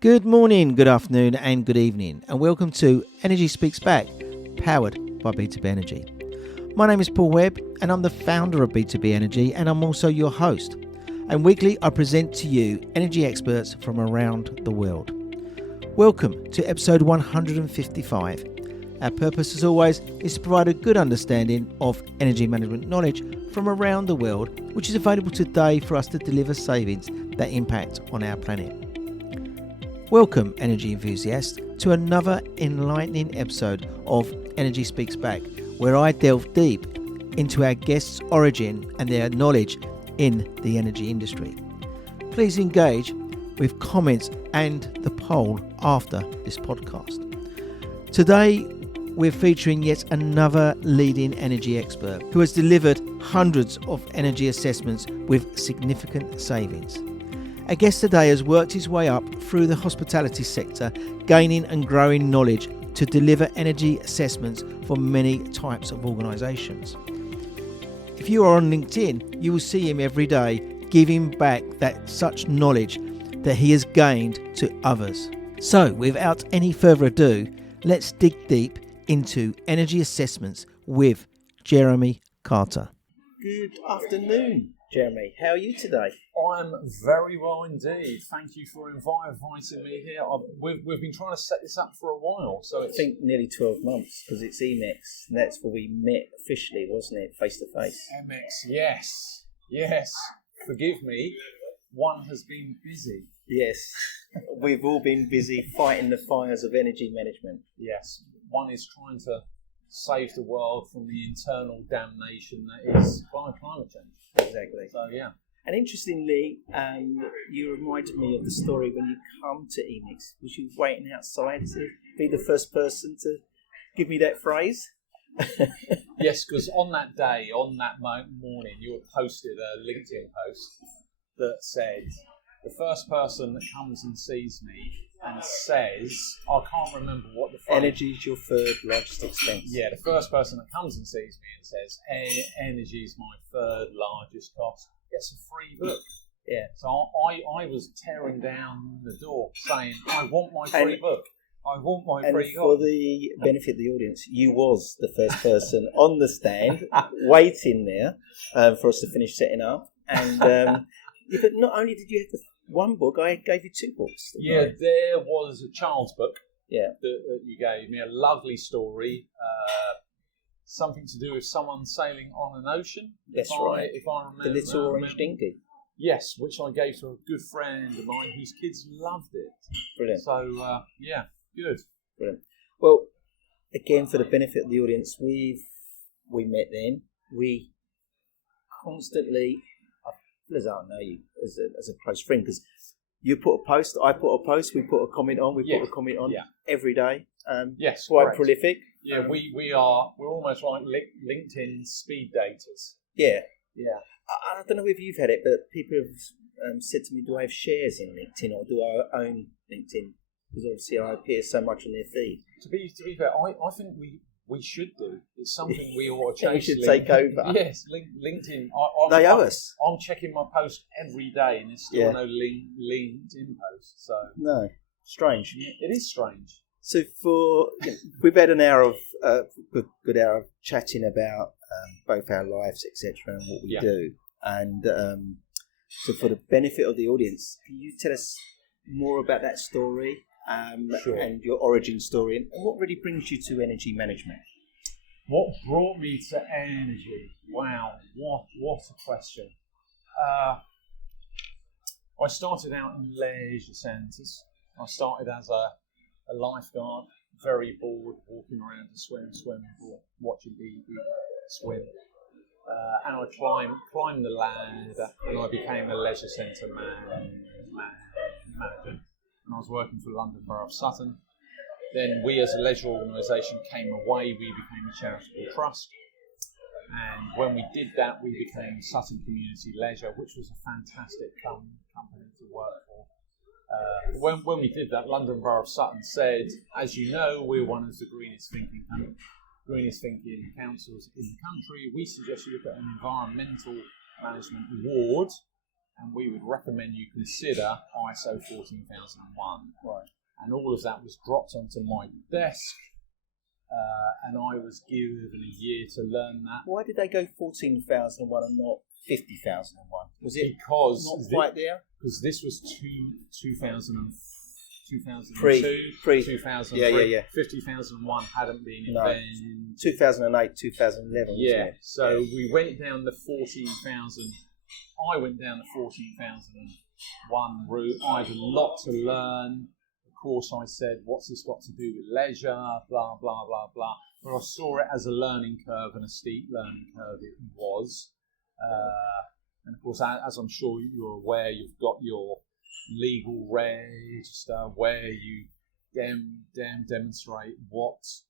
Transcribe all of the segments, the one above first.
Good morning, good afternoon and good evening, and welcome to Energy Speaks Back, powered by B2B Energy. My name is Paul Webb and I'm the founder of B2B Energy, and I'm also your host. And weekly I present to you energy experts from around the world. Welcome to episode 155. Our purpose, as always, is to provide a good understanding of energy management knowledge from around the world, which is available today for us to deliver savings that impact on our planet. Welcome, energy enthusiasts, to another enlightening episode of Energy Speaks Back, where I delve deep into our guests' origin and their knowledge in the energy industry. Please engage with comments and the poll after this podcast. Today, we're featuring yet another leading energy expert who has delivered hundreds of energy assessments with significant savings. Our guest today has worked his way up through the hospitality sector, gaining and growing knowledge to deliver energy assessments for many types of organisations. If you are on LinkedIn, you will see him every day giving back that such knowledge that he has gained to others. So, without any further ado, let's dig deep into energy assessments with Jeremy Carter. Good afternoon, Jeremy. How are you today? I'm very well indeed. Thank you for inviting me here. We've been trying to set this up for a while. So I think nearly 12 months, because it's EMEX. And that's where we met officially, wasn't it? Face to face. EMEX, yes. Forgive me. One has been busy. Yes. We've all been busy fighting the fires of energy management. Yes. One is trying to save the world from the internal damnation that is climate change. Exactly. So, yeah. And interestingly, you reminded me of the story when you come to EMEX. Was you waiting outside to be the first person to give me that phrase? Yes, because on that day, on that morning, you had posted a LinkedIn post that said, the first person that comes and sees me and says, I can't remember what the phrase... Energy is your third largest expense. Yeah, the first person that comes and sees me and says, energy is my third largest cost, gets a free book. Yeah. So I was tearing down the door saying, I want my free book. I want my free book. And for the benefit of the audience, you was the first person on the stand waiting there for us to finish setting up. And but not only did you have the one book, I gave you two books. Yeah, there was a child's book. Yeah. That you gave me, a lovely story. Something to do with someone sailing on an ocean. That's right. If I remember. The Little Orange Dinghy. Yes, which I gave to a good friend of mine whose kids loved it. Brilliant. So, yeah, good. Brilliant. Well, again, for the benefit of the audience, we met then. We constantly, I feel as I know you as a close friend, because you put a post, I put a post, we put a comment on, put a comment on every day. Yes, quite correct. Prolific. Yeah, we're almost like LinkedIn speed daters. Yeah. Yeah. I don't know if you've had it, but people have said to me, do I have shares in LinkedIn or do I own LinkedIn? Because obviously I appear so much on their feed. To be fair, I think we should do. It's something we ought to change. We should take over. Yes, LinkedIn. They owe us. I'm checking my post every day and there's still no LinkedIn post. So no, strange. It is strange. So we've had an hour of good hour of chatting about both our lives, etc., and what we do. And so, for the benefit of the audience, can you tell us more about that story Sure. and your origin story, and what really brings you to energy management? What brought me to energy? Wow, what a question. I started out in leisure centres. I started as a lifeguard, very bored, walking around to swim, watching people swim. And I climbed the ladder, and I became a leisure centre manager. And I was working for London Borough of Sutton. Then we as a leisure organisation came away, we became a charitable trust. And when we did that, we became Sutton Community Leisure, which was a fantastic company to work for. When we did that, London Borough of Sutton said, as you know, we're one of the greenest thinking councils in the country. We suggest you look at an environmental management award and we would recommend you consider ISO 14001. Right. And all of that was dropped onto my desk, and I was given a year to learn that. Why did they go 14,001 and not 50,001? Was it Because not quite there? Because this was 2002, Pre. 2003. Yeah. 50,001 hadn't been No. invented. 2008, 2011. Yeah, Wasn't it? so we went down the 14,000. I went down the 14,001 route. I had a lot to learn. Of course, I said, what's this got to do with leisure? Blah, blah, blah, blah. But I saw it as a learning curve, and a steep learning curve it was. And of course, as I'm sure you're aware, you've got your legal register where you demonstrate what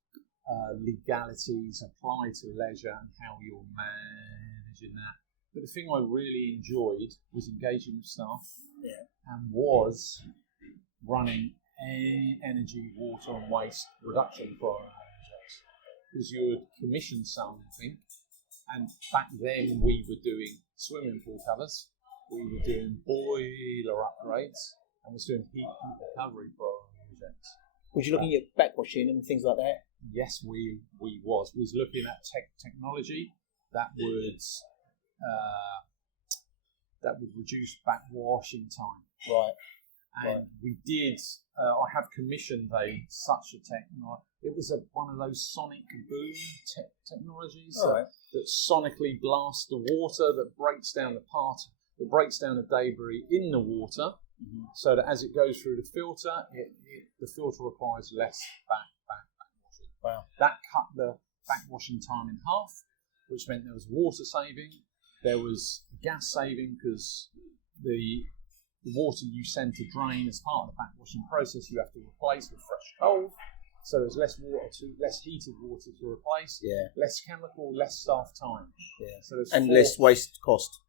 legalities apply to leisure and how you're managing that. But the thing I really enjoyed was engaging with staff, and was running energy, water and waste reduction projects. Because you would commission something, and back then we were doing swimming pool covers, we were doing boiler upgrades, and was doing heat recovery projects. Was you looking at backwashing and things like that? Yes, we was. We was looking at technology that would reduce backwashing time. Right. And we did. I have commissioned such a technology. It was one of those sonic boom technologies that sonically blasts the water, that breaks down the debris in the water, so that as it goes through the filter, the filter requires less backwashing. Wow. That cut the backwashing time in half, which meant there was water saving, there was gas saving, because the water you send to drain as part of the backwashing process, you have to replace with fresh cold. So there's less heated water to replace. Yeah. Less chemical, less staff time. Yeah. So there's less waste cost.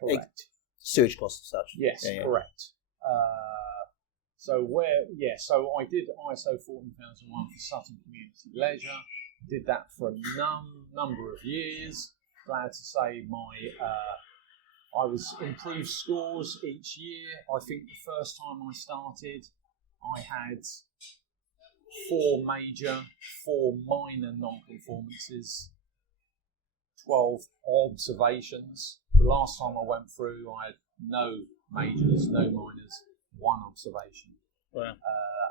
Correct. Sewage cost and such. Yes, Yeah. correct. So I did ISO 14001 for Sutton Community Leisure. Did that for a number of years. Glad to say I was improved scores each year. I think the first time I started, I had 4 major, 4 minor non-conformances, 12 observations. The last time I went through, I had no majors, no minors, 1 observation. Wow.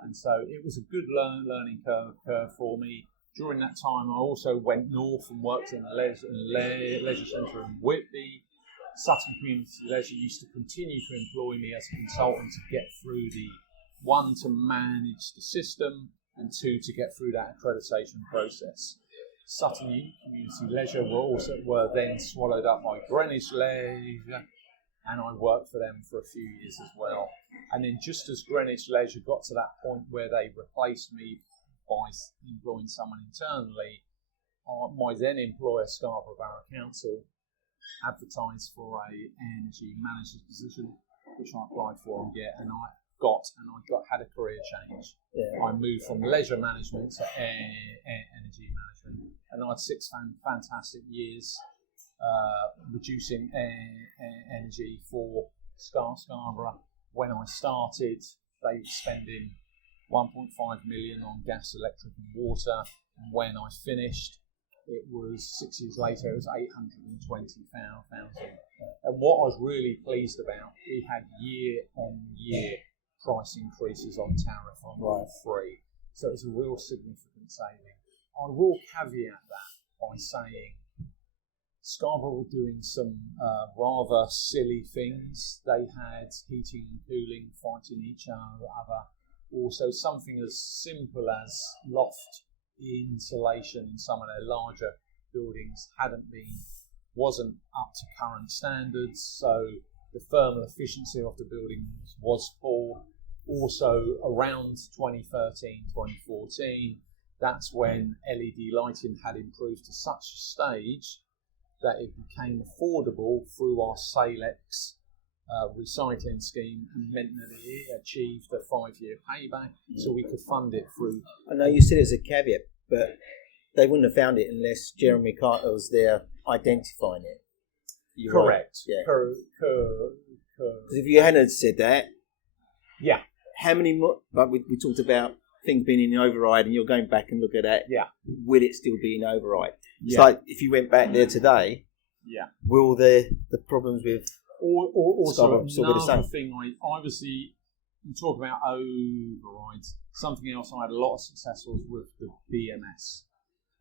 And so it was a good learning curve for me. During that time, I also went north and worked in a leisure centre in Whitby. Sutton Community Leisure used to continue to employ me as a consultant to get through the 1, to manage the system, and 2, to get through that accreditation process. Sutton Community Leisure were then swallowed up by Greenwich Leisure, and I worked for them for a few years as well. And then just as Greenwich Leisure got to that point where they replaced me by employing someone internally, my then employer, Scarborough Borough Council, advertised for a energy manager's position, which I applied for and had a career change. Yeah. I moved from leisure management to energy management, and I had 6 fantastic years reducing energy for Scarborough. When I started, they were spending 1.5 million on gas, electric and water, and when I finished, it was 6 years later, it was 820,000. And what I was really pleased about, we had year-on-year price increases on tariff on all 3. So it was a real significant saving. I will caveat that by saying Scarborough were doing some rather silly things. They had heating and cooling fighting each other. Also, something as simple as loft insulation in some of their larger buildings wasn't up to current standards, so the thermal efficiency of the buildings was poor. Also, around 2013, 2014, that's when LED lighting had improved to such a stage that it became affordable through our Salex recycling scheme, and meant that it achieved a 5-year payback, so we could fund it through. I know you said it as a caveat, but they wouldn't have found it unless Jeremy Carter was there identifying it. Correct. Yeah. curve. Because if you hadn't said that, Yeah, how many more? Like we talked about things being in the override, and you're going back and look at that. yeah, Will it still be in override? It's yeah, like if you went back there today, yeah. will the problems with Also, still be the another same? thing, obviously, you talk about overrides. Something else I had a lot of success with the BMS.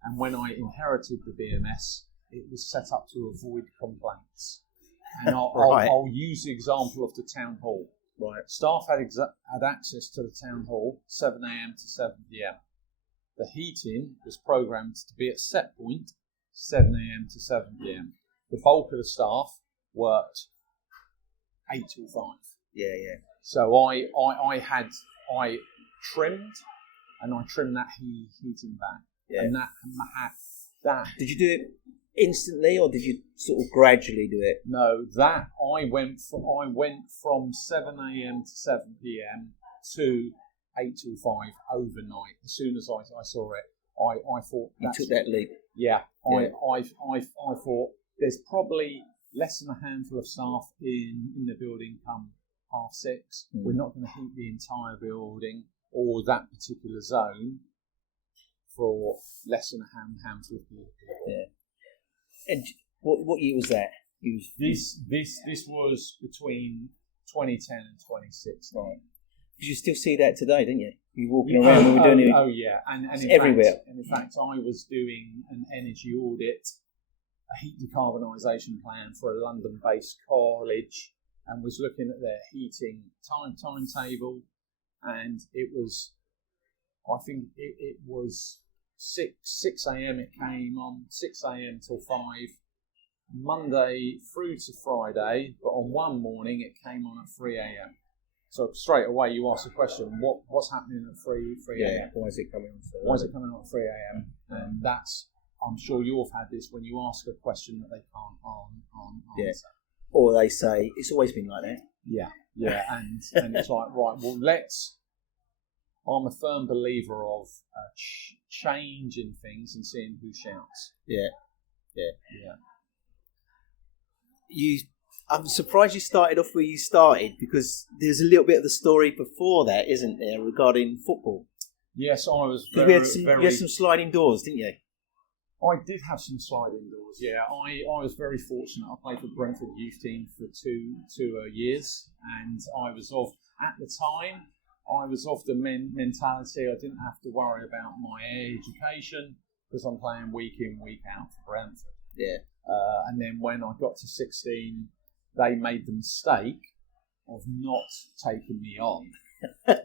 And when I inherited the BMS, it was set up to avoid complaints. And Right. I'll use the example of the town hall. Right. Staff had access to the town hall 7 a.m. to 7 p.m. The heating was programmed to be at set point 7 a.m. to 7 p.m. The bulk of the staff worked 8 till 5. Yeah, yeah. So I trimmed, and I trimmed that heating back. Yeah. And that Did you do it instantly, or did you sort of gradually do it? no, that I went from 7 a.m. to 7 p.m. to 8 till 5 overnight. As soon as I saw it, I thought You took that leap. Yeah, Yeah. I thought there's probably less than a handful of staff in the building come 6:30. We're not going to heat the entire building or that particular zone for less than a handful of people. Yeah. And what year was that? This was between 2010 and 2016. Right. You still see that today, didn't you? You walking around when we're doing it. Oh yeah, and It's in everywhere. Fact, and in fact, I was doing an energy audit, a heat decarbonisation plan for a London-based college, and was looking at their heating timetable, and it was, I think it was 6 a.m. It came on 6 a.m. till 5, Monday through to Friday, but on one morning it came on at 3 a.m. So straight away you ask the question, what's happening at 3 a.m.? Why is it coming on? Why is it coming on at 3 a.m.? And that's, I'm sure you've had this when you ask a question that they can't answer. Or they say it's always been like that. Yeah, and it's like, right, well, I'm a firm believer of changing things and seeing who shouts. Yeah. Yeah. I'm surprised you started off where you started, because there's a little bit of the story before that, isn't there, regarding football? Yes, I was You had some sliding doors, didn't you? I did have some sliding doors, yeah. I was very fortunate. I played for Brentford youth team for two years, and at the time, I was of the mentality I didn't have to worry about my education because I'm playing week in, week out for Brentford. Yeah. And then when I got to 16, they made the mistake of not taking me on,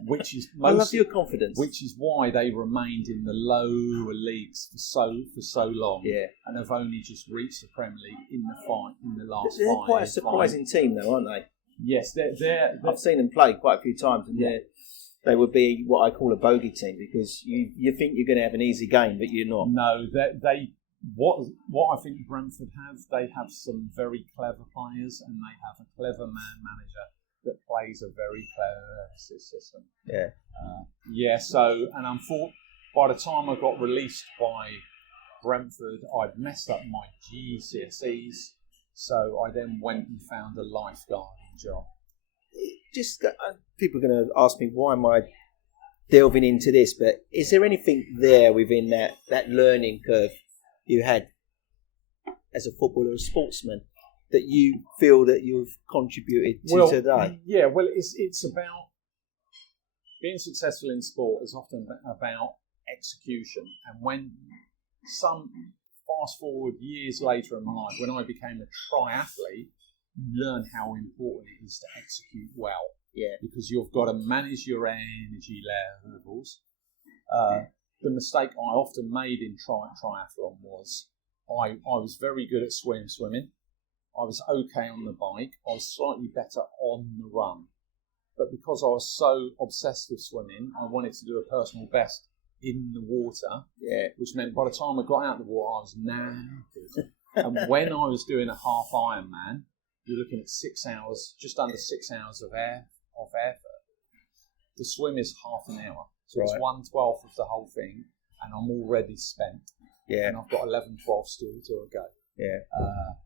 which is I love your confidence. Which is why they remained in the lower leagues for so long. Yeah. And have only just reached the Premier League in the last They're 5. quite a surprising team, though, aren't they? Yes, they're I've seen them play quite a few times, and they would be what I call a bogey team, because you think you're going to have an easy game, but you're not. No, what I think Brentford have, they have some very clever players, and they have a clever manager that plays a very clever system. Yeah. So, and by the time I got released by Brentford, I'd messed up my GCSEs, so I then went and found a lifeguarding job. Just people are going to ask me, why am I delving into this? But is there anything there within that learning curve you had as a footballer, a sportsman, that you feel that you've contributed to today? Yeah, well, it's about being successful in sport is often about execution. And when fast forward years later in my life, when I became a triathlete, you learn how important it is to execute well. Yeah. Because you've got to manage your energy levels. The mistake I often made in triathlon was I was very good at swimming. I was okay on the bike. I was slightly better on the run. But because I was so obsessed with swimming, I wanted to do a personal best in the water, which meant by the time I got out of the water, I was knackered. And when I was doing a half Ironman, you're looking at 6 hours, just under 6 hours of effort. The swim is half an hour. So it's 1/12 of the whole thing, and I'm already spent. Yeah. And I've got 11/12 still to go. Yeah.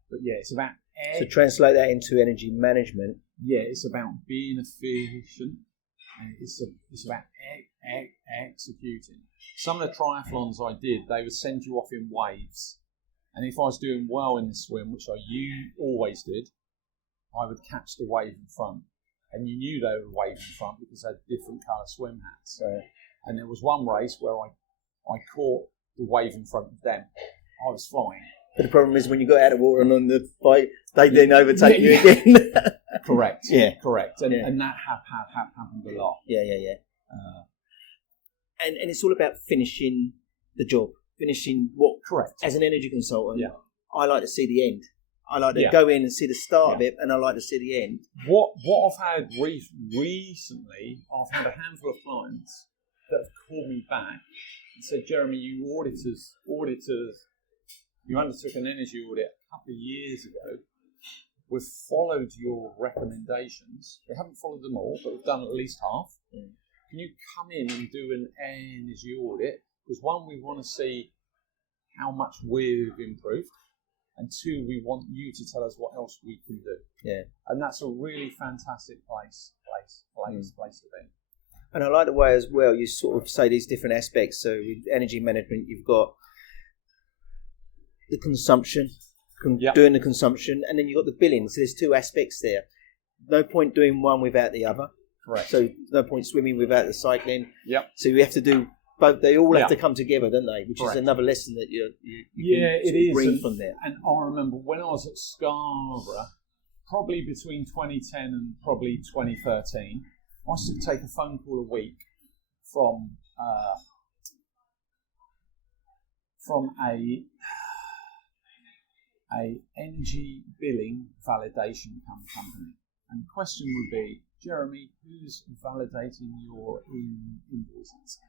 But yeah, it's about So translate that into energy management. it's about being efficient, and it's about executing. Some of the triathlons I did, they would send you off in waves, and if I was doing well in the swim, which you always did, I would catch the wave in front, and you knew they were a wave in front because they had different colour swim hats. And there was one race where I caught the wave in front of them. I was flying. But the problem is when you got out of water and on the bike, they then overtake you again. Correct. Yeah. Correct. And that happened a lot. Yeah. And it's all about finishing the job, finishing what. Correct. As an energy consultant, Yeah. I like to see the end. I like to go in and see the start of it, and I like to see the end. What I've had recently, I've had a handful of clients that have called me back and said, Jeremy, you auditors, you undertook an energy audit a couple of years ago. We've followed your recommendations. We haven't followed them all, but we've done at least half. Can you come in and do an energy audit? Because one, we want to see how much we've improved, and two, we want you to tell us what else we can do. Yeah. And that's a really fantastic place to be. And I like the way as well you sort of say these different aspects. So with energy management, you've got the consumption, doing the consumption, and then you've got the billing. So there's two aspects there. No point doing one without the other. Correct. So no point swimming without the cycling. Yep. So you have to do both. They all have to come together, don't they? Which Correct. is another lesson that you can bring from there. And I remember when I was at Scarborough, probably between 2010 and probably 2013, I used to take a phone call a week from a energy billing validation company, and the question would be, Jeremy, who's validating your invoices?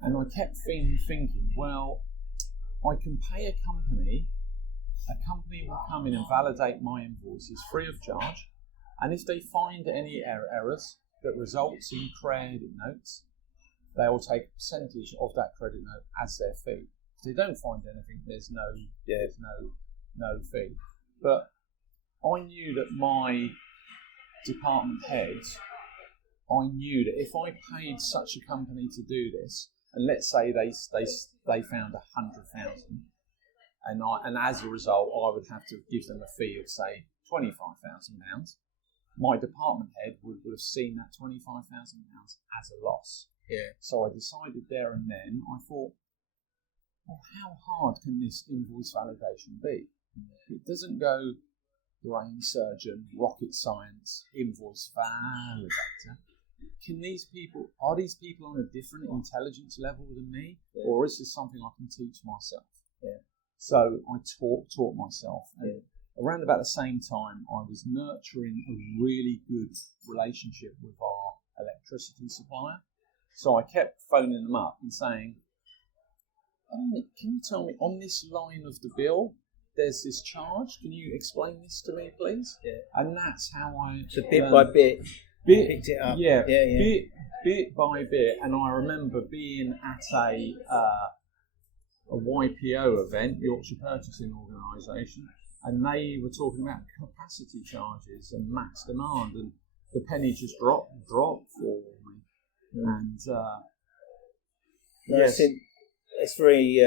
And I kept thinking, well, I can pay a company will come in and validate my invoices free of charge, and if they find any errors that results in credit notes, they will take a percentage of that credit note as their fee. If they don't find anything, there's no fee. But I knew that my department heads, I knew that if I paid such a company to do this, and let's say they found 100,000, and as a result I would have to give them a fee of say £25,000, my department head would have seen that £25,000 as a loss. Yeah. So I decided there and then, I thought, well, how hard can this invoice validation be? It doesn't go brain surgeon, rocket science, invoice validator. Are these people on a different intelligence level than me? Yeah. Or is this something I can teach myself? Yeah. So I taught myself. And around about the same time, I was nurturing a really good relationship with our electricity supplier. So I kept phoning them up and saying, can you tell me, on this line of the bill, there's this charge. Can you explain this to me, please? Yeah. And that's how I... So bit by bit, picked it up. Yeah. Bit by bit. And I remember being at a YPO event, Yorkshire Purchasing Organisation, and they were talking about capacity charges and max demand, and the penny just dropped for me. Yeah. And yes, it's very.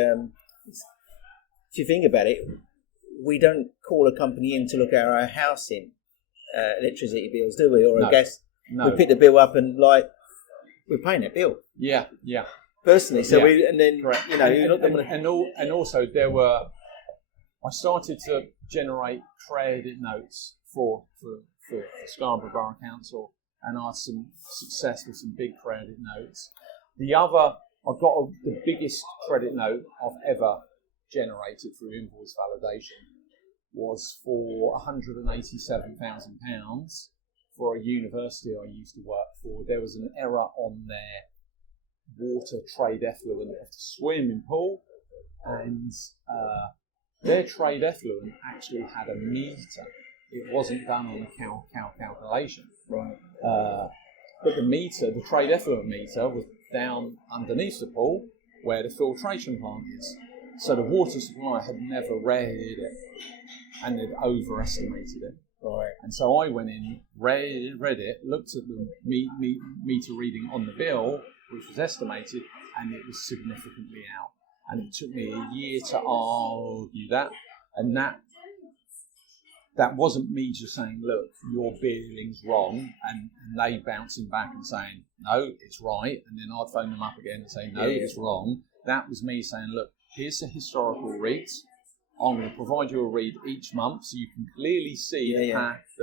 If you think about it, we don't call a company in to look at our house in electricity bills, do we? Or a gas? No. We pick the bill up and we're paying that bill. Yeah. Personally, so yeah. Correct. And also I started to generate credit notes for Scarborough Borough Council, and I had some success with some big credit notes. I got the biggest credit note I've ever generated through invoice validation was for £187,000 for a university I used to work for. There was an error on their water trade effluent of the swimming pool, and their trade effluent actually had a meter. It wasn't done on the calculation. Right. But the trade effluent meter was down underneath the pool where the filtration plant is. So the water supplier had never read it and they'd overestimated it. Right. And so I went in, read it, looked at the meter reading on the bill, which was estimated, and it was significantly out. And it took me a year to argue that, and that wasn't me just saying, look, your billing's wrong, and they bouncing back and saying, no, it's right, and then I'd phone them up again and say, no, it's wrong. That was me saying, look, here's the historical reads. I'm going to provide you a read each month so you can clearly see the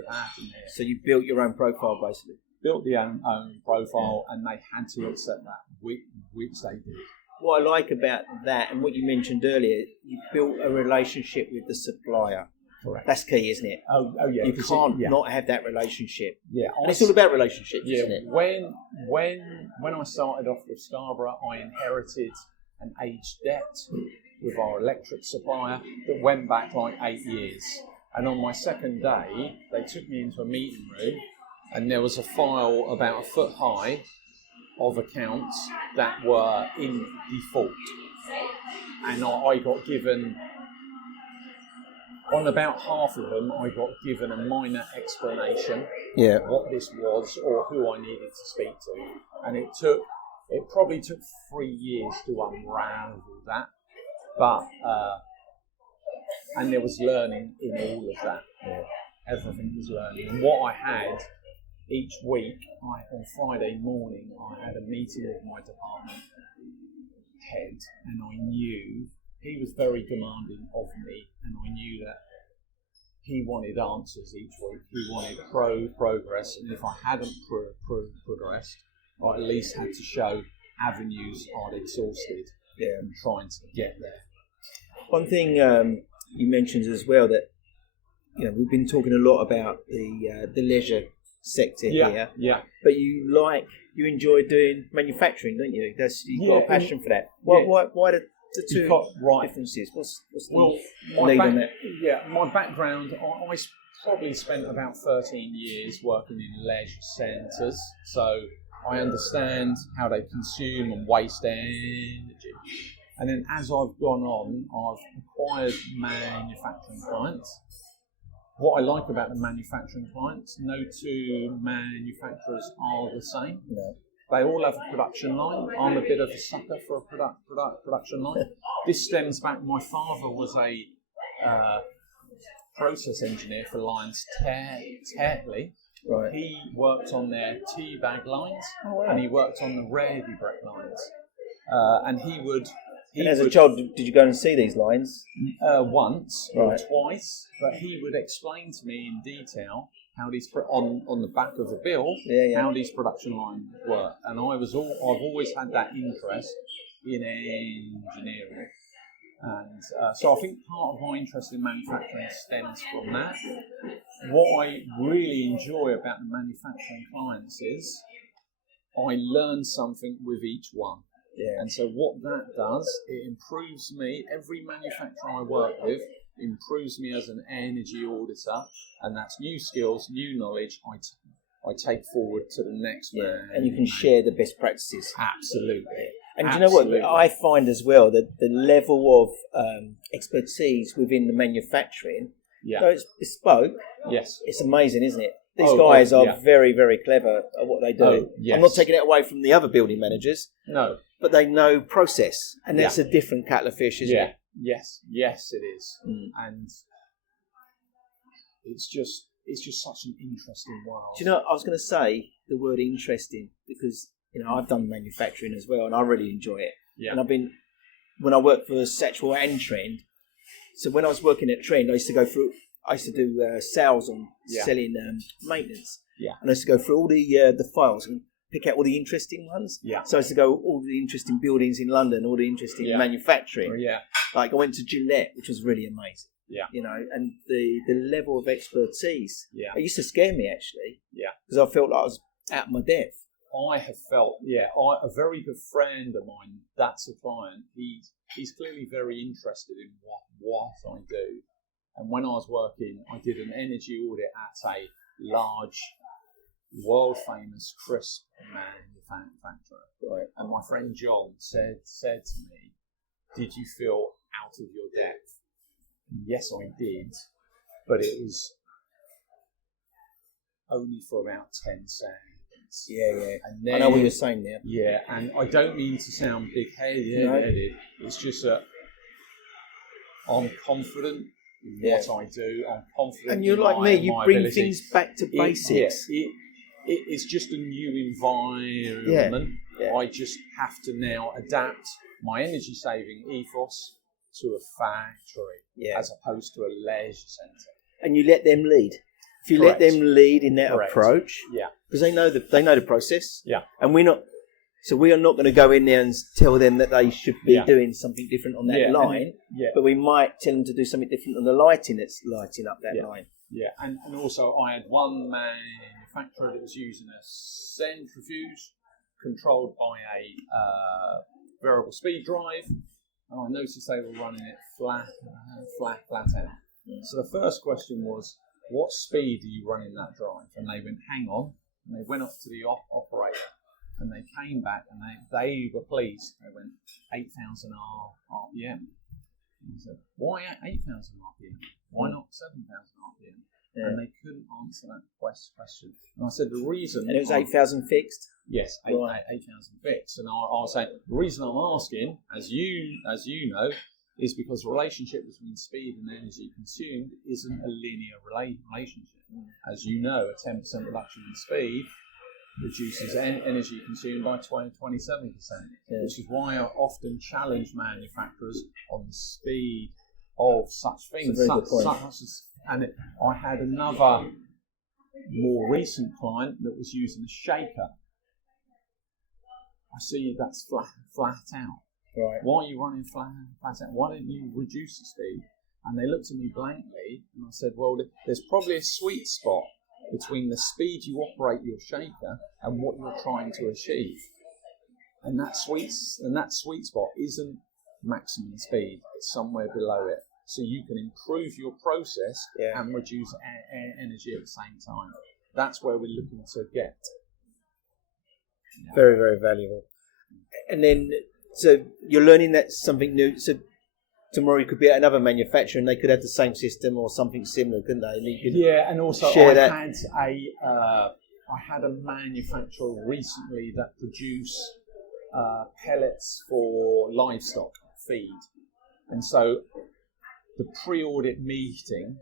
pattern here. So you built your own profile, basically? Built the own profile, and they had to accept that, which they did. What I like about that, and what you mentioned earlier, you built a relationship with the supplier. Correct. That's key, isn't it? Oh yeah. You can't not have that relationship. Yeah. And it's all about relationships, isn't it? When I started off with Scarborough, I inherited an aged debt with our electric supplier that went back like 8 years. And on my second day, they took me into a meeting room, and there was a file about a foot high of accounts that were in default. And I got given, on about half of them, I got given a minor explanation what this was or who I needed to speak to. And it probably took 3 years to unravel that. But, and there was learning in all of that. Yeah. Everything was learning. And what I had each week, on Friday morning, I had a meeting with my department head, and I knew he was very demanding of me, and I knew that he wanted answers each week. He wanted progress, and if I hadn't progressed, I at least had to show avenues I'd exhausted and trying to get there. One thing you mentioned as well, that we've been talking a lot about the leisure sector here. Yeah. But you enjoy doing manufacturing, don't you? You've got a passion for that. Why the two differences? What's the lead on that? Yeah, my background, I probably spent about 13 years working in leisure centres, so I understand how they consume and waste energy. And then as I've gone on, I've acquired manufacturing clients. What I like about the manufacturing clients, no two manufacturers are the same. No. They all have a production line. I'm a bit of a sucker for a production line. This stems back, my father was a process engineer for Lyons Tetley. Right. He worked on their tea bag lines, and he worked on the ready brick lines. And he would... as a child, did you go and see these lines? Once or twice, but he would explain to me in detail how these on the back of the bill how these production lines work, and I've always had that interest in engineering, and so I think part of my interest in manufacturing stems from that. What I really enjoy about the manufacturing clients is I learn something with each one. Yeah. And so what that does, it improves me. Every manufacturer I work with improves me as an energy auditor, and that's new skills, new knowledge I take forward to the next man. And you can share the best practices. Absolutely. And do you know what I find as well, that the level of expertise within the manufacturing, though it's bespoke, it's amazing, isn't it? These guys are very, very clever at what they do. Oh, yes. I'm not taking it away from the other building managers. No. But they know process, and that's a different kettle of fish, isn't it? Yes, it is. And it's just such an interesting world. Do you know, I was going to say the word interesting because, I've done manufacturing as well, and I really enjoy it. Yeah. And when I worked for Satchel and Trend, so when I was working at Trend, I used to do sales on selling maintenance. Yeah. And I used to go through all the files and pick out all the interesting ones. Yeah. So I used to go all the interesting buildings in London, all the interesting manufacturing. Yeah. Like I went to Gillette, which was really amazing. Yeah. And the level of expertise. Yeah. It used to scare me actually. Yeah. Because I felt like I was out of my depth. I have felt, a very good friend of mine, that's a client, he's clearly very interested in what I do. And when I was working, I did an energy audit at a large, world-famous crisp manufacturer. Right. And my friend John said to me, did you feel out of your depth? And yes, I did. But it was only for about 10 seconds. Yeah. And then, I know what you're saying there. Yeah, and I don't mean to sound big-headed. No. It's just that I'm confident in what I do. I'm confident. And you're in like me. You my bring ability. things back to basics. It's just a new environment. Yeah. I just have to now adapt my energy saving ethos to a factory as opposed to a leisure centre. And you let them lead. If you let them lead in that approach, because they know the process, and we are not going to go in there and tell them that they should be doing something different on that line, but we might tell them to do something different on the lighting that's lighting up that line. Yeah, and also I had one manufacturer that was using a centrifuge controlled by a variable speed drive, and I noticed they were running it flat out. So the first question was, what speed are you running that drive? And they went, hang on, and they went off to the operator, and they came back, and they were pleased. They went 8,000 RPM. And I said, why 8,000 RPM? Why not 7,000 RPM? Yeah. And they couldn't answer that question. And I said, the reason... And it was 8,000 fixed? Yes, 8,000 fixed. And I was saying, the reason I'm asking, as you know, is because the relationship between speed and energy consumed isn't a linear relationship. As you know, a 10% reduction in speed reduces energy consumed by 27%, which is why I often challenge manufacturers on the speed of such things. And I had another more recent client that was using a shaker. I see that's flat out. Right. Why are you running flat out? Why don't you reduce the speed? And they looked at me blankly, and I said, well, there's probably a sweet spot between the speed you operate your shaker and what you're trying to achieve. And that sweet spot isn't maximum speed, it's somewhere below it. So you can improve your process and reduce energy at the same time. That's where we're looking to get. Very, very valuable. And then, so you're learning that something new. So tomorrow you could be at another manufacturer and they could have the same system or something similar, couldn't they? And you could and also I had a manufacturer recently that produced pellets for livestock feed. And so the pre-audit meeting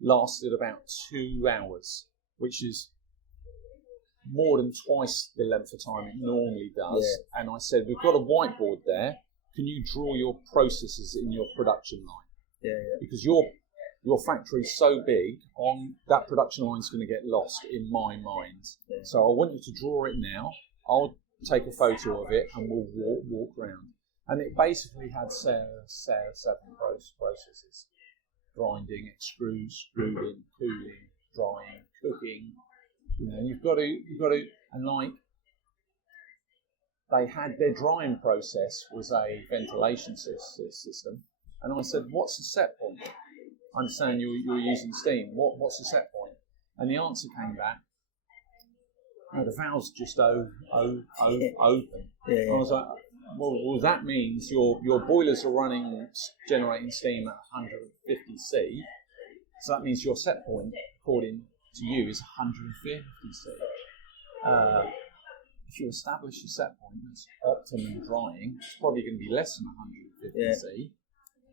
lasted about 2 hours, which is more than twice the length of time it normally does. Yeah. And I said, we've got a whiteboard there. Can you draw your processes in your production line? Yeah. Because your factory's so big, on that production line's going to get lost in my mind. Yeah. So I want you to draw it now. I'll take a photo of it and we'll walk around. And it basically had 7 processes: grinding, extruding, cooling, drying, cooking. You know, you've got to, and like, they had their drying process was a ventilation system, and I said, "What's the set point?" I understand you're using steam. What's the set point? And the answer came back, "No, the valve's just open." Yeah. I was like, well, that means your boilers are generating steam at 150 C, so that means your set point, according to you, is 150 C. If you establish a set point that's optimum drying, it's probably going to be less than 150 C.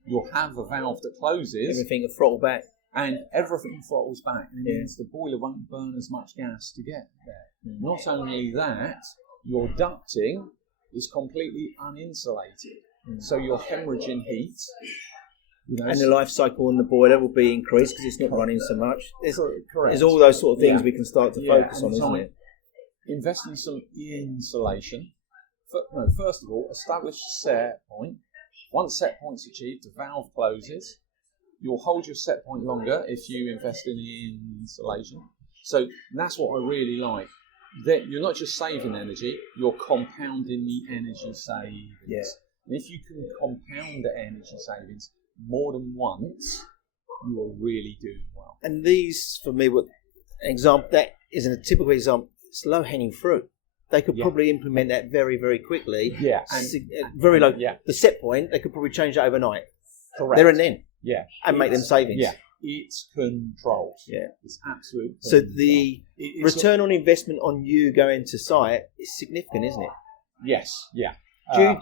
You'll have a valve that closes. Everything will throttle back. And everything throttles back. And it means the boiler won't burn as much gas to get there. Not only that, your ducting is completely uninsulated. So you're hemorrhaging heat. You know, and the life cycle on the boiler will be increased because it's not running so much. Correct. There's all those sort of things we can start to focus on, isn't it? Invest in some insulation. First of all, establish a set point. Once set point's achieved, the valve closes. You'll hold your set point longer if you invest in insulation. So that's what I really like. That you're not just saving energy, you're compounding the energy savings. Yeah. And if you can compound the energy savings more than once, you are really doing well. And these, for me, an example that isn't a typical example. It's low-hanging fruit. They could probably implement that very, very quickly. Yeah, and very low. Yeah. The set point, they could probably change that overnight. Correct. There and then. Yeah, and make them savings. Yeah, It's controlled. Yeah. It's absolute. So control. the return on investment on you going to site is significant, isn't it? Yes. Yeah. So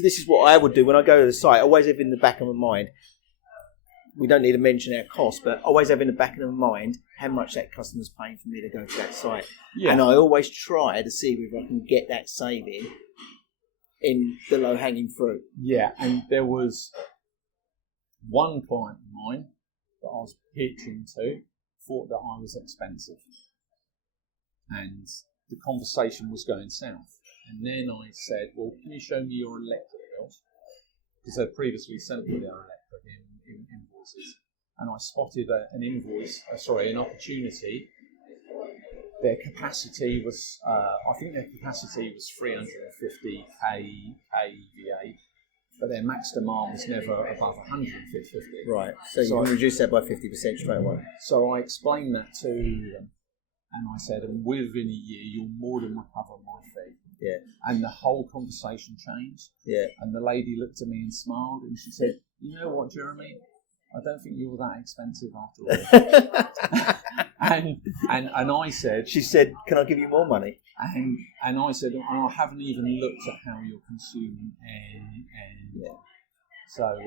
this is what I would do when I go to the site. I always have in the back of my mind. We don't need to mention our cost, but always have in the back of my mind how much that customer's paying for me to go to that site. Yeah. And I always try to see whether I can get that saving in the low-hanging fruit. Yeah, and there was one client of mine that I was pitching to thought that I was expensive. And the conversation was going south. And then I said, well, can you show me your electric bills? Because they'd previously sent me their electric in invoices. And I spotted an opportunity. Their capacity was, I think their capacity was 350 kVA, but their max demand was never above 150. Right. So you can reduce that by 50% straight away. So I explained that to them, and I said, and within a year, you'll more than recover my fee. Yeah. And the whole conversation changed. Yeah. And the lady looked at me and smiled, and she said, you know what, Jeremy? I don't think you're that expensive after all. and I said... She said, can I give you more money? And I said, I haven't even looked at how you're consuming and so...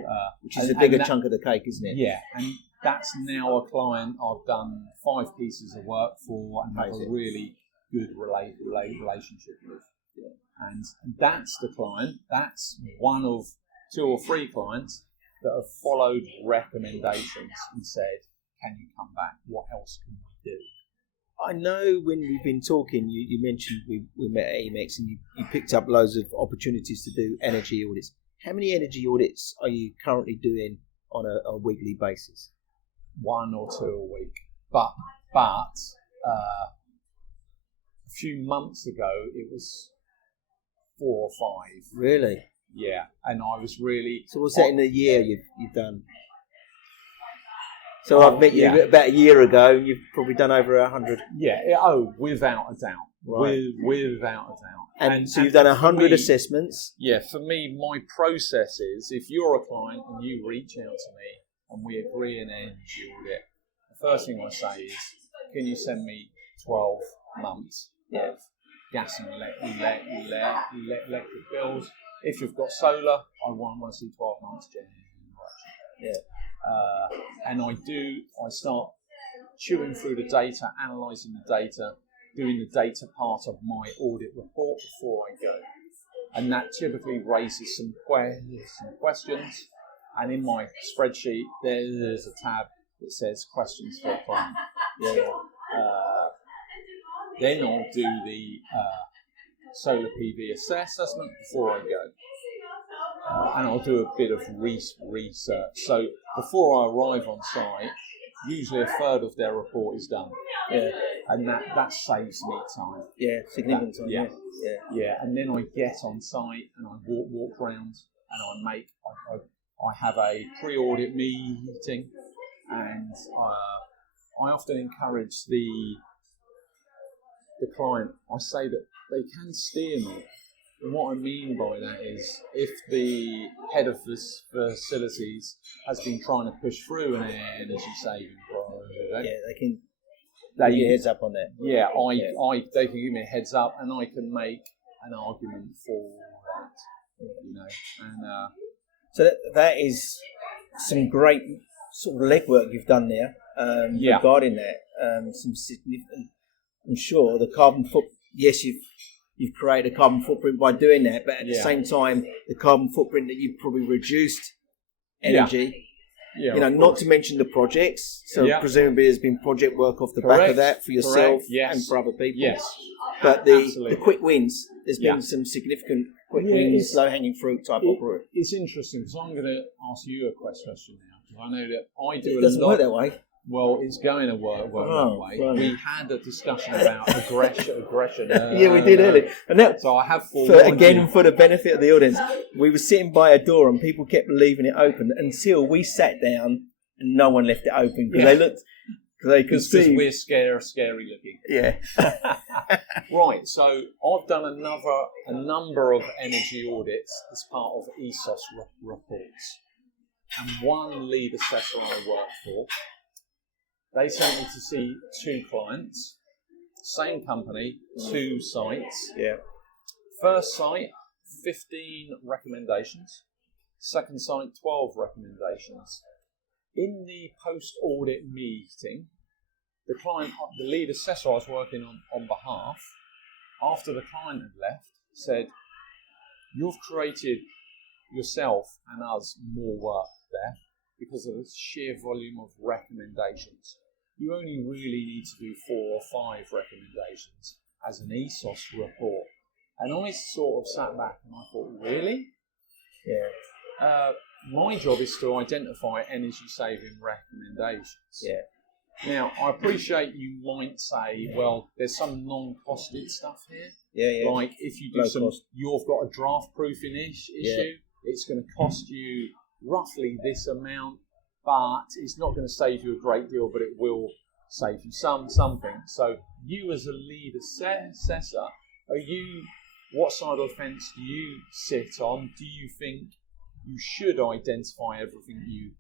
which is a bigger chunk of the cake, isn't it? Yeah, and that's now a client I've done 5 pieces of work for and have a really good relationship with. Yeah. And that's the client, that's one of 2 or 3 clients that have followed recommendations and said, can you come back? What else can we do? I know when we've been talking, you mentioned we met at Amex and you picked up loads of opportunities to do energy audits. How many energy audits are you currently doing on a weekly basis? 1 or 2 a week. But a few months ago, it was 4 or 5. Really? Yeah, and I was really... So what's that in a year you've done? So I've met you about a year ago, and you've probably done over 100. Yeah, without a doubt. Right. Without a doubt. And so you've done 100 assessments? Yeah, for me, my process is, if you're a client and you reach out to me and we agree an energy audit, the first thing I say is, can you send me 12 months of gas and electric bills? If you've got solar, I want to see 12 months generation. Yeah. And I start chewing through the data, analysing the data, doing the data part of my audit report before I go. And that typically raises some questions. And in my spreadsheet, there's a tab that says questions for a client. Yeah. Then I'll do the solar PV assessment before I go. And I'll do a bit of research. So before I arrive on site, usually a third of their report is done. Yeah. And that saves me time. Yeah, significant time. Yeah. And then I get on site and I walk around and I have a pre-audit meeting, and I often encourage the client. I say that they can steer me. And what I mean by that is, if the head of this facilities has been trying to push through an energy saving project, they can give you a heads up on that. Yeah, they can give me a heads up, and I can make an argument for that. And so that is some great sort of legwork you've done there regarding that. Some significant. I'm sure the carbon footprint. Yes, you've created a carbon footprint by doing that, but at the same time, the carbon footprint that you've probably reduced energy. Yeah, not to mention the projects. So presumably there's been project work off the back of that for yourself and for other people. Yes. But the quick wins, there's been some significant quick wins, low-hanging fruit type of work. It's interesting, because I'm going to ask you a question now, because I know that I do it doesn't work that way. Well, it's going to work that way. Right. We had a discussion about aggression. Yeah, we did earlier. And that, so I have for the benefit of the audience, we were sitting by a door and people kept leaving it open until we sat down and no one left it open because they looked, because they could see. Because we're scary looking. Yeah. Right. So I've done a number of energy audits as part of ESOS reports, and one lead assessor I worked for They sent me to see 2 clients, same company, 2 sites. Yeah. First site, 15 recommendations. Second site, 12 recommendations. In the post-audit meeting, the lead assessor I was working on behalf, after the client had left, said, "You've created yourself and us more work there because of the sheer volume of recommendations. You only really need to do 4 or 5 recommendations as an ESOS report." And I sort of sat back and I thought, really? Yeah. My job is to identify energy-saving recommendations. Yeah. Now, I appreciate you might say, well, there's some non-costed stuff here. Yeah. Like if you do you've got a draft proofing issue, it's going to cost you roughly this amount, but it's not going to save you a great deal, but it will save you something. So you as a lead assessor, what side of the fence do you sit on? Do you think you should identify everything you...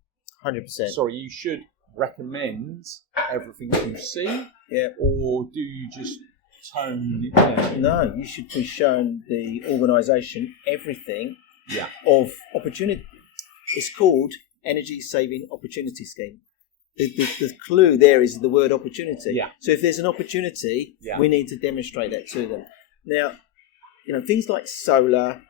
100%. Sorry, you should recommend everything you see? Yeah. Or do you just tone it down? No, you should be showing the organisation everything of opportunity. It's called Energy Saving Opportunity Scheme. The clue there is the word opportunity. Yeah. So if there's an opportunity, we need to demonstrate that to them. Now, things like solar,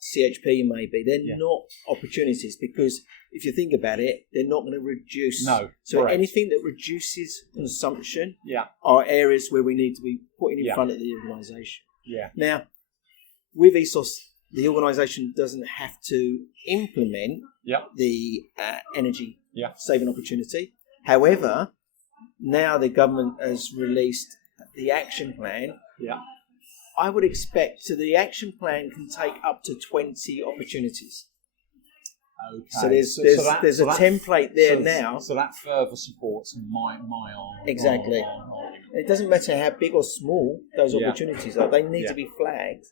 CHP maybe, they're not opportunities because if you think about it, they're not going to reduce. No. So correct. anything that reduces consumption Yeah. are areas where we need to be putting in front of the organisation. Yeah. Now, with ESOS, the organisation doesn't have to implement the energy saving opportunity. However, now the government has released the action plan. Yeah. I would expect the action plan can take up to 20 opportunities. Okay. So there's a template there now. So that further supports my argument. Exactly. It doesn't matter how big or small those opportunities are. They need to be flagged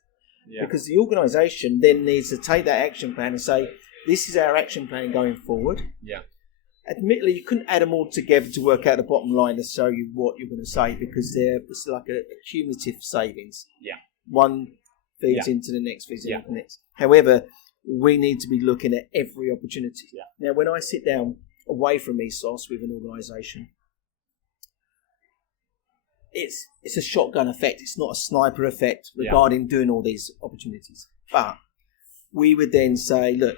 because the organisation then needs to take that action plan and say, this is our action plan going forward. Yeah. Admittedly, you couldn't add them all together to work out the bottom line to show you what you're going to say because it's like a cumulative savings. Yeah. One feeds into the next, feeds into the next. However, we need to be looking at every opportunity. Yeah. Now, when I sit down away from ESOS with an organisation, it's a shotgun effect. It's not a sniper effect regarding doing all these opportunities. But we would then say, look,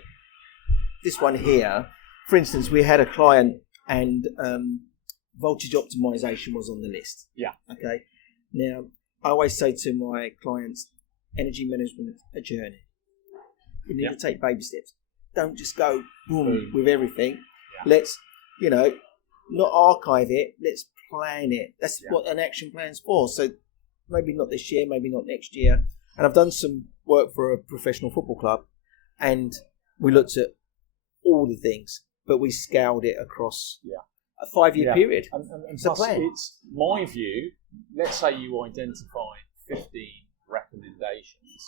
this one here, for instance, we had a client and voltage optimization was on the list. Yeah. Okay. Now, I always say to my clients, energy management is a journey. You need to take baby steps. Don't just go boom with everything. Yeah. Let's, not archive it. Let's plan it. That's what an action plan's for. So maybe not this year, maybe not next year. And I've done some work for a professional football club and we looked at all the things, but we scaled it across a 5-year period. And plus, it's my view, let's say you identify 15 recommendations.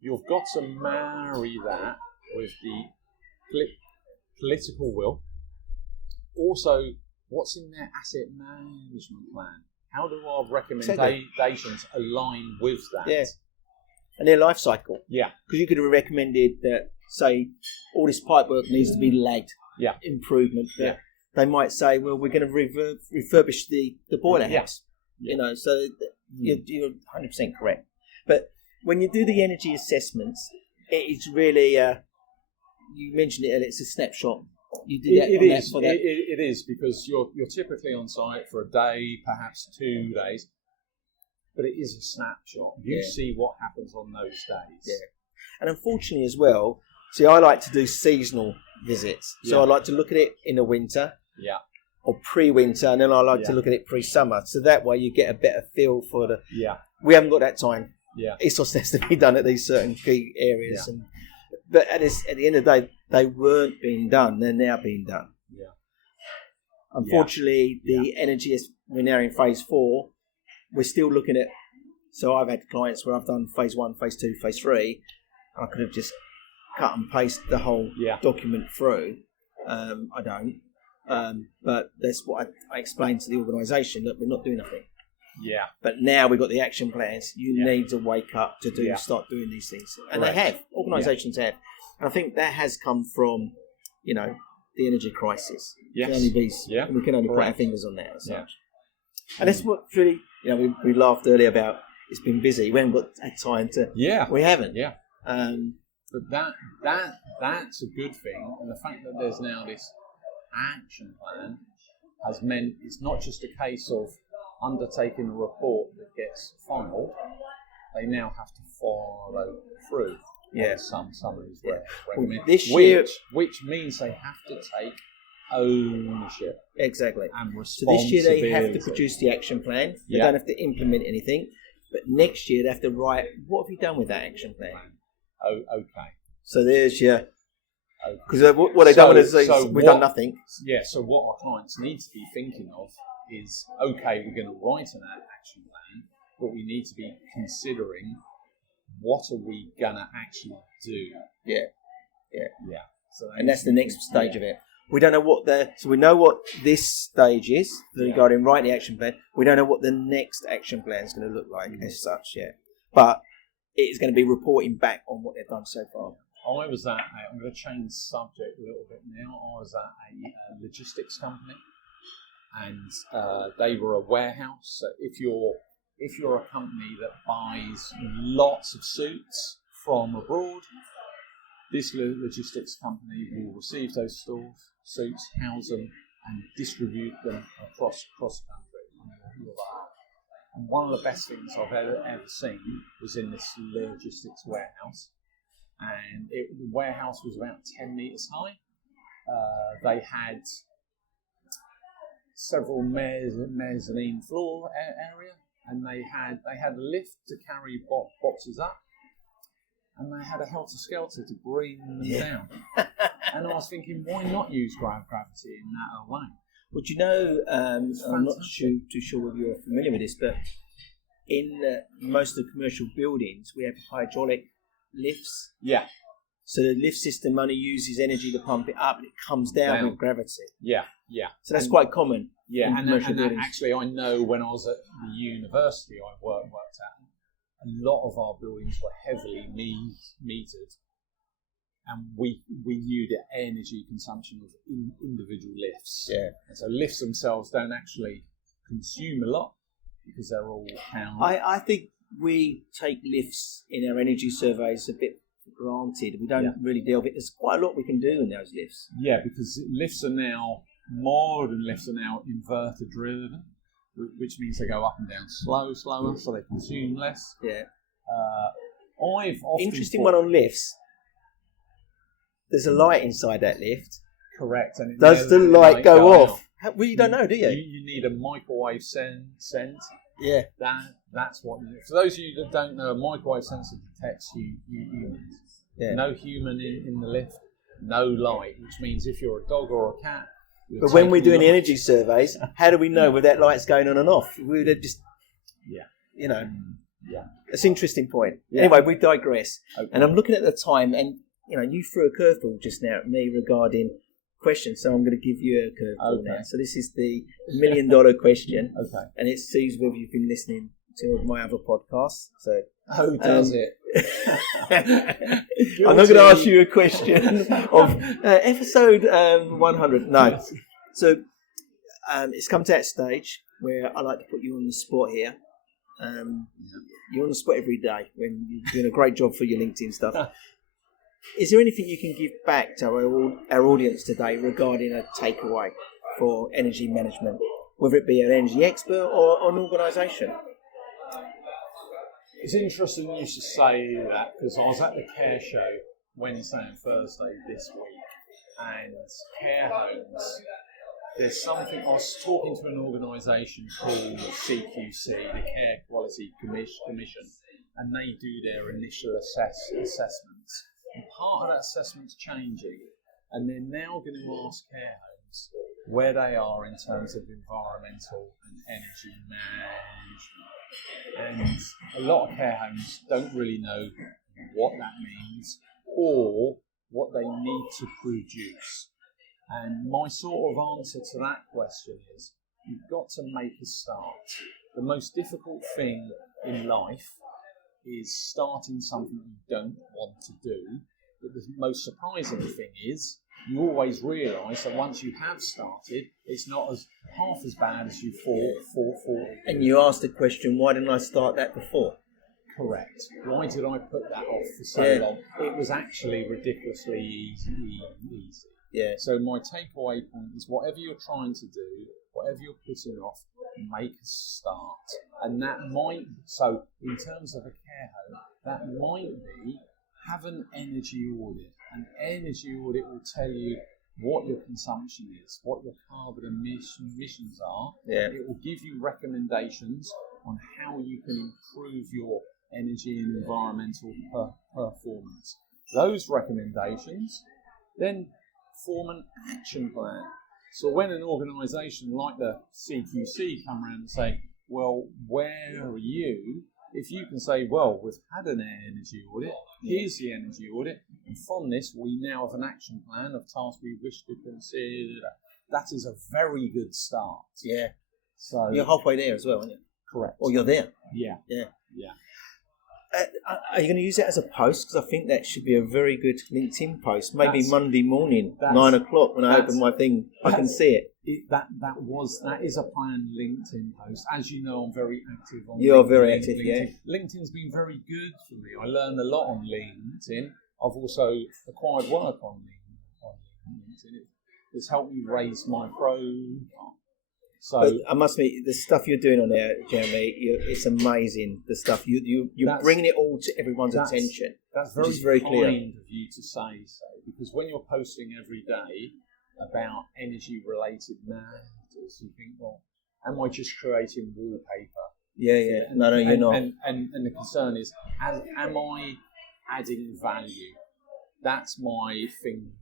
You've got to marry that with the political will. Also, what's in their asset management plan? How do our recommendations align with that? Yeah. And their life cycle. Yeah. Because you could have recommended that, say, all this pipe work needs to be lagged. Yeah. Improvement. But they might say, well, we're going to refurbish the boiler house. Yeah. So you're 100% correct. But when you do the energy assessments, it's really, you mentioned it, it's a snapshot. You do that. It is because you're typically on site for a day, perhaps 2 days, but it is a snapshot. You see what happens on those days. Yeah. And unfortunately as well, see, I like to do seasonal visits. So I like to look at it in the winter. Yeah. Or pre-winter, and then I like to look at it pre-summer. So that way you get a better feel for the... Yeah. We haven't got that time. Yeah. ESOS has to be done at these certain key areas. Yeah. But at the end of the day, they weren't being done. They're now being done. Yeah. Unfortunately, the energy, we're now in phase 4. We're still looking at... So I've had clients where I've done phase 1, phase 2, phase 3. I could have just cut and paste the whole document through. I don't. But that's what I explained to the organisation, that we're not doing nothing. Yeah. But now we've got the action plans. You need to wake up to start doing these things. And Correct. they have. Organisations have. And I think that has come from, the energy crisis. Yes. We can only put our Correct. fingers on that as Yeah. such. And that's what really, we laughed earlier about, it's been busy. We haven't got time to... Yeah. We haven't. Yeah. But that's a good thing. And the fact that there's now this action plan has meant it's not just a case of undertaking a report that gets filed. They now have to follow through. Yeah. Some of these This year, which means they have to take ownership exactly, and so responsibility. this year they have to produce the action plan. They don't have to implement anything, but next year they have to write, what have you done with that action plan? Oh, okay. So there's your... Because what they don't want to say is we've done nothing. Yeah, so what our clients need to be thinking of is, okay, we're going to write an action plan, but we need to be considering, what are we going to actually do? Yeah. So And that's the next stage of it. We don't know so we know what this stage is regarding writing the action plan. We don't know what the next action plan is going to look like as such yet. But it is going to be reporting back on what they've done so far. I'm going to change subject a little bit now. I was at a logistics company, and they were a warehouse. So if you're a company that buys lots of suits from abroad, this logistics company will receive those suits, house them, and distribute them across country. And one of the best things I've ever seen was in this logistics warehouse. And the warehouse was about 10 metres high. They had several mezzanine floor area, and they had a lift to carry boxes up, and they had a helter-skelter to bring them down. And I was thinking, why not use gravity in that way? Well, do you know, I'm not too sure whether you're familiar with this, but in most of the commercial buildings, we have hydraulic lifts. Yeah. So the lift system only uses energy to pump it up, and it comes down with gravity. Yeah. So that's quite common. Yeah, and actually, I know when I was at the university I worked at, a lot of our buildings were heavily metered, and we knew the energy consumption of individual lifts. Yeah. And so lifts themselves don't actually consume a lot because they're all powered. I think we take lifts in our energy surveys a bit for granted. We don't really deal with it. There's quite a lot we can do in those lifts. Yeah, because modern lifts are now inverter driven, which means they go up and down slower, so they consume less. Yeah. I've often Interesting one on lifts. There's a light inside that lift. Correct. And does the light go off? Well, you don't know, do you? You need a microwave sensor. Yeah. That's what you need. For those of you that don't know, a microwave sensor detects humans. Yeah. No human in the lift, no light, which means if you're a dog or a cat. But when we're doing the energy surveys, how do we know whether that light's going on and off? We would have just, It's an interesting point. Yeah. Anyway, we digress. Okay. And I'm looking at the time, and you threw a curveball just now at me regarding questions, so I'm going to give you a curveball now. So this is the $1 million question. Okay. And it sees whether you've been listening to my other podcasts. So does it? I'm not going to ask you a question of episode 100. No. So it's come to that stage where I like to put you on the spot here. You're on the spot every day when you're doing a great job for your LinkedIn stuff. Is there anything you can give back to our audience today regarding a takeaway for energy management, whether it be an energy expert or an organisation? It's interesting you should say that, because I was at the care show Wednesday and Thursday this week, and care homes, there's something, I was talking to an organisation called CQC, the Care Quality Commission, and they do their initial assessments. And part of that assessment's changing, and they're now going to ask care homes where they are in terms of environmental and energy management. And a lot of care homes don't really know what that means or what they need to produce. And my sort of answer to that question is, you've got to make a start. The most difficult thing in life is starting something you don't want to do. But the most surprising thing is, you always realise that once you have started, it's not half as bad as you thought. And you asked the question, why didn't I start that before? Correct. Why did I put that off for so long? It was actually ridiculously easy. Yeah. So my takeaway point is, whatever you're trying to do, whatever you're putting off, make a start. And that might, so in terms of a care home, that might be, have an energy audit. An energy audit will tell you what your consumption is, what your carbon emissions are. Yeah. It will give you recommendations on how you can improve your energy and environmental performance. Those recommendations then form an action plan. So when an organisation like the CQC come around and say, well, where are you? If you can say, well, we've had an energy audit, here's the energy audit, and from this we now have an action plan of tasks we wish to consider. That is a very good start. Yeah. So you're halfway there as well, aren't you? Correct. Or you're there. Yeah. Yeah. Yeah. Are you going to use it as a post? Because I think that should be a very good LinkedIn post. Maybe Monday morning, 9 o'clock, when I open my thing, I can see it. That is a planned LinkedIn post. As you know, I'm very active on LinkedIn. You're very active, LinkedIn. yeah. LinkedIn's been very good for me. I learned a lot on LinkedIn. I've also acquired work on LinkedIn. It's helped me raise my profile. So but I must admit, the stuff you're doing on there, Jeremy, it's amazing. The stuff you're bringing it all to everyone's attention. That's very clear. Kind of you to say so, because when you're posting every day about energy-related matters, you think, well, am I just creating wallpaper? Yeah. No, you're not. And the concern is, am I adding value? That's my thing.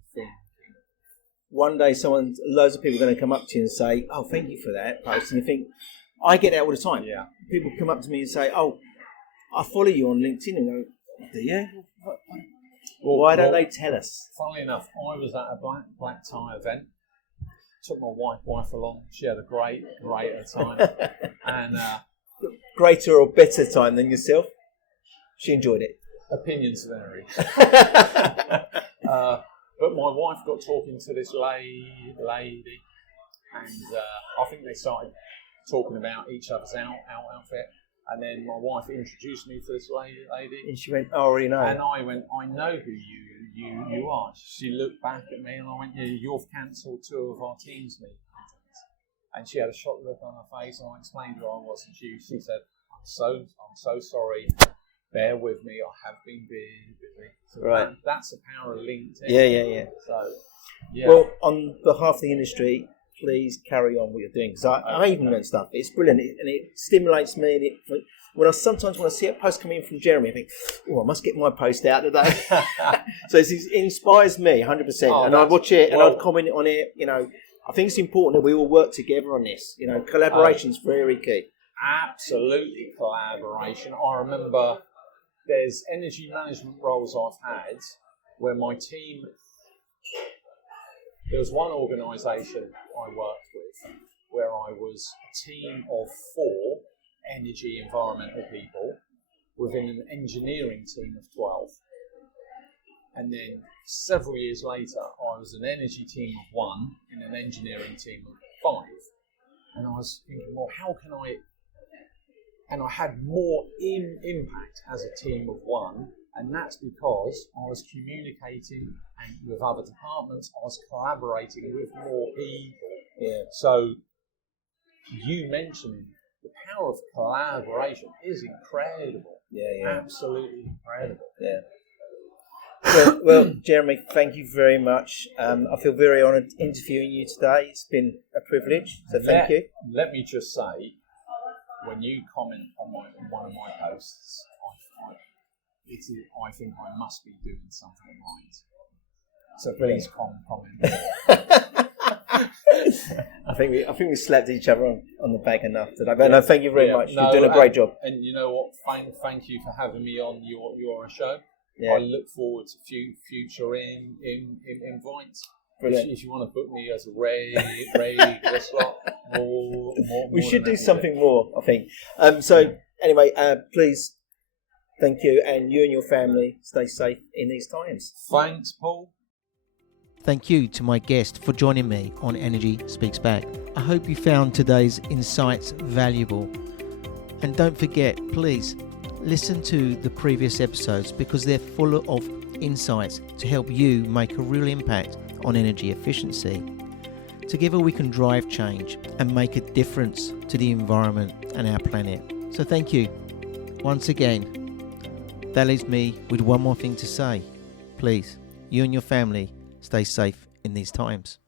One day loads of people are going to come up to you and say, oh, thank you for that post. And you think, I get that all the time. Yeah. People come up to me and say, oh, I follow you on LinkedIn. And go, do you? Why don't they tell us? Funnily enough, I was at a black tie event. Took my wife along. She had a greater time. And greater or better time than yourself? She enjoyed it. Opinions vary. But my wife got talking to this lady, and I think they started talking about each other's outfit. And then my wife introduced me to this lady. And she went, oh, I already know. And I went, I know who you are. She looked back at me and I went, yeah, you've cancelled 2 of our teams meetings. And she had a shocked look on her face, and I explained who I was, and she said, I'm so sorry. Bear with me, I have been busy. So right. That's the power of LinkedIn. Yeah. So, yeah. Well, on behalf of the industry, please carry on what you're doing, because I even learn stuff. It's brilliant, and it stimulates me. And sometimes when I see a post coming in from Jeremy, I think, oh, I must get my post out today. So it inspires me 100%. And I watch it and I'd comment on it. You know, I think it's important that we all work together on this. You know, collaboration is very key. Absolutely, collaboration. I remember there's energy management roles I've had where my team, there was one organisation I worked with where I was a team of 4 energy environmental people within an engineering team of 12. And then several years later, I was an energy team of 1 in an engineering team of 5. And I was thinking, well, how can I... And I had more impact as a team of 1, and that's because I was communicating with other departments, I was collaborating with more people. Yeah. So you mentioned the power of collaboration is incredible. Yeah. Absolutely incredible. Yeah. Well, Jeremy, thank you very much. I feel very honoured interviewing you today. It's been a privilege, so thank you. Let me just say, when you comment on one of my posts, I think I must be doing something right. So please comment. I think we slapped each other on the back enough today. But no, thank you very much. You're doing a great job. And you know what? Thank you for having me on your show. Yeah. I look forward to future invites. Brilliant. If you want to book me as a regular slot, we should do something more, I think. So anyway, please, thank you, and you and your family stay safe in these times. Thanks, Paul. Thank you to my guest for joining me on Energy Speaks Back. I hope you found today's insights valuable. And don't forget, please, listen to the previous episodes because they're full of insights to help you make a real impact on energy efficiency. Together we can drive change and make a difference to the environment and our planet. So thank you once again. That leaves me with one more thing to say. Please, you and your family, stay safe in these times.